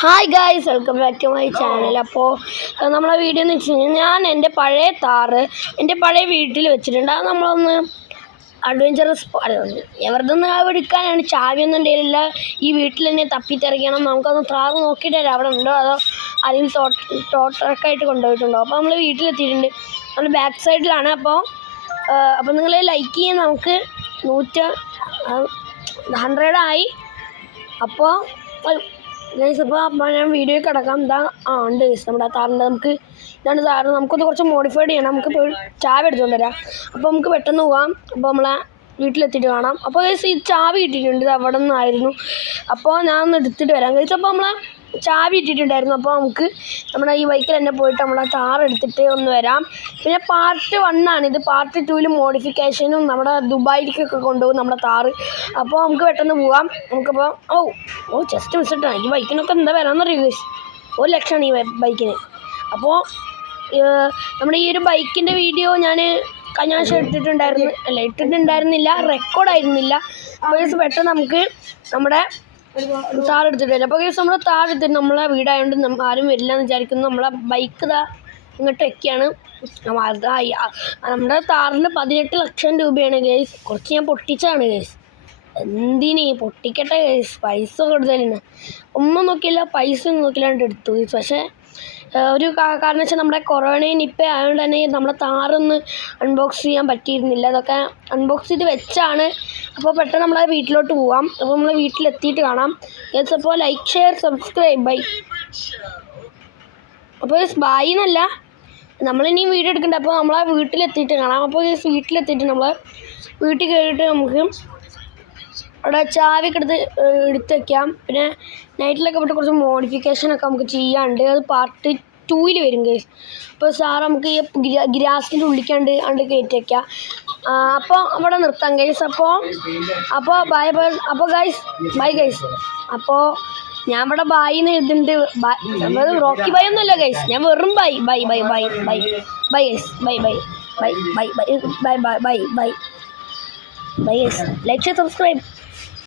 Hi guys, welcome back to my channel. അപ്പോൾ നമ്മളെ video എന്ന് വെച്ച് കഴിഞ്ഞാൽ ഞാൻ എൻ്റെ പഴയ താറ് എൻ്റെ പഴയ വീട്ടിൽ വെച്ചിട്ടുണ്ട്. അത് നമ്മളൊന്ന് അഡ്വഞ്ചറസ് വെറുതെ ഒന്ന് എടുക്കാനാണ്. ചാവിയൊന്നും ഉണ്ടായില്ല. ഈ വീട്ടിൽ തന്നെ തപ്പിത്തെറിക്കണം. നമുക്കൊന്ന് താറ് നോക്കിയിട്ട് അവിടെ ഉണ്ടോ അതോ അതിന് ടോട്ടറൊക്കെയായിട്ട് കൊണ്ടുപോയിട്ടുണ്ടോ. അപ്പോൾ നമ്മൾ വീട്ടിലെത്തിയിട്ടുണ്ട്. നമ്മൾ ബാക്ക് സൈഡിലാണ്. അപ്പോൾ നിങ്ങൾ ലൈക്ക് ചെയ്യാൻ നമുക്ക് 100 ആയി. അപ്പോൾ ഗൈസ്, അപ്പോൾ ഞാൻ വീഡിയോ കിടക്കാം. ഉണ്ട് ഗൈസ് നമ്മുടെ താറിൻ്റെ. ഇതാണ് താറ്. നമുക്കൊന്ന് കുറച്ച് മോഡിഫൈഡ് ചെയ്യണം. നമുക്ക് പോയി ചാവി എടുത്തുകൊണ്ട് വരാം. അപ്പോൾ നമുക്ക് പെട്ടെന്ന് പോകാം. അപ്പോൾ നമ്മളെ വീട്ടിലെത്തിയിട്ട് കാണാം. അപ്പോൾ ഗൈസ്, ഈ ചാവി ഇട്ടിട്ടുണ്ട്. ഇത് അവിടെ നിന്നായിരുന്നു. അപ്പോൾ ഞാൻ ഒന്ന് എടുത്തിട്ട് വരാം ഗൈസ്. അപ്പോൾ നമ്മളെ ചാവി ഇട്ടിട്ടുണ്ടായിരുന്നു. അപ്പോൾ നമുക്ക് നമ്മുടെ ഈ ബൈക്കിൽ തന്നെ പോയിട്ട് നമ്മളെ താറ് എടുത്തിട്ട് ഒന്ന് വരാം. പിന്നെ പാർട്ട് 1 ഇത്. പാർട്ട് 2 മോഡിഫിക്കേഷനും നമ്മുടെ ദുബായിലേക്കൊക്കെ കൊണ്ടുപോകും നമ്മുടെ താറ്. അപ്പോൾ നമുക്ക് പെട്ടെന്ന് പോകാം. നമുക്കപ്പോൾ ജസ്റ്റ് മിസ്സിട്ടാണ്. ഈ ബൈക്കിനൊക്കെ എന്താ വരാമെന്നറിയോ ഗൈസ്? 1 ലക്ഷമാണ് ഈ ബൈക്കിന്. അപ്പോൾ നമ്മുടെ ഈ ഒരു ബൈക്കിൻ്റെ വീഡിയോ ഞാൻ കഴിഞ്ഞ പ്രാവശ്യം ഇട്ടിട്ടുണ്ടായിരുന്നില്ല, റെക്കോർഡായിരുന്നില്ല. അപ്പോൾ ഗൈസ് പെട്ടെന്ന് നമുക്ക് നമ്മുടെ താറെടുത്തിട്ട് വരും. അപ്പോൾ ഗൈസ് നമ്മൾ താഴെടുത്തിട്ട് നമ്മളെ വീടായതുകൊണ്ട് ആരും വരില്ല എന്ന് വിചാരിക്കുന്നു. നമ്മളെ ബൈക്ക് ഇങ്ങോട്ടൊക്കെയാണ്. നമ്മുടെ താറിന് 18 ലക്ഷം രൂപയാണ് ഗൈസ്. കുറച്ച് ഞാൻ പൊട്ടിച്ചാണ് ഗൈസ്. എന്തിനീ പൊട്ടിക്കട്ടെ ഗൈസ്, പൈസ കൂടുതലാണ്. ഒന്നും നോക്കിയില്ല, പൈസ ഒന്നും നോക്കില്ലാണ്ട് എടുത്തു. പക്ഷേ ഒരു കാരണം വെച്ചാൽ നമ്മുടെ കൊറോണയും നിപ്പ ആയതുകൊണ്ട് തന്നെ നമ്മുടെ താറൊന്ന് അൺബോക്സ് ചെയ്യാൻ പറ്റിയിരുന്നില്ല. അതൊക്കെ അൺബോക്സ് ചെയ്ത് വെച്ചാണ്. അപ്പോൾ പെട്ടെന്ന് നമ്മളെ വീട്ടിലോട്ട് പോവാം. അപ്പോൾ നമ്മളെ വീട്ടിലെത്തിയിട്ട് കാണാം ഗൈസ്. അപ്പോൾ ലൈക്ക്, ഷെയർ, സബ്സ്ക്രൈബ്, ബൈ. അപ്പോൾ ബായി എന്നല്ല, നമ്മളിനി വീഡിയോ എടുക്കണ്ട. അപ്പോൾ നമ്മളെ വീട്ടിലെത്തിയിട്ട് കാണാം. അപ്പോൾ വീട്ടിലെത്തിയിട്ട് നമ്മൾ വീട്ടിൽ കയറിയിട്ട് നമുക്ക് അവിടെ ചാവിയൊക്കെ എടുത്ത് വയ്ക്കാം. പിന്നെ നൈറ്റിലൊക്കെ പോയിട്ട് കുറച്ച് മോഡിഫിക്കേഷനൊക്കെ നമുക്ക് ചെയ്യാണ്ട്. അത് പാർട്ട് 2 വരും ഗൈസ്. അപ്പോൾ നമുക്ക് ഈ ഗ്രാസിൻ്റെ ഉള്ളിക്കാണ്ട് കയറ്റി വയ്ക്കാം. അപ്പോൾ അവിടെ നിർത്താം ഗൈസ്. അപ്പോൾ ബൈ. അപ്പോൾ ബൈ ഗൈസ്. അപ്പോൾ ഞാൻ ഇവിടെ ബായിന്ന് എഴുതുന്നുണ്ട്. റോക്കി ബൈ ഒന്നുമല്ല ഗൈസ്, ഞാൻ വെറും bye guys. Bye guys. Like, share, subscribe.